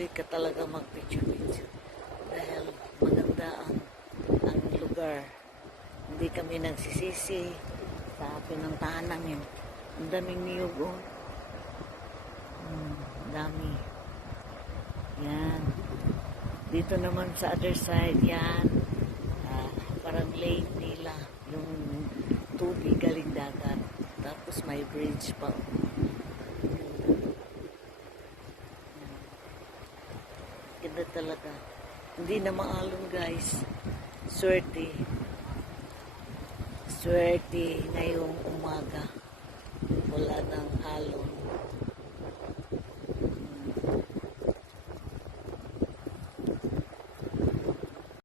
enjoy ka talaga mag-picture-picture. Dahil maganda ang lugar. Hindi kami nagsisisi sa pinuntahan namin. Ang daming niyog, oh. Dami. Yan. Dito naman sa other side, yan. Parang lake nila. Yung tubig galing dagat. Tapos may bridge pa. Ganda talaga. Hindi na maalon, guys. Swerte. Swerte ngayong umaga. Wala nang alon.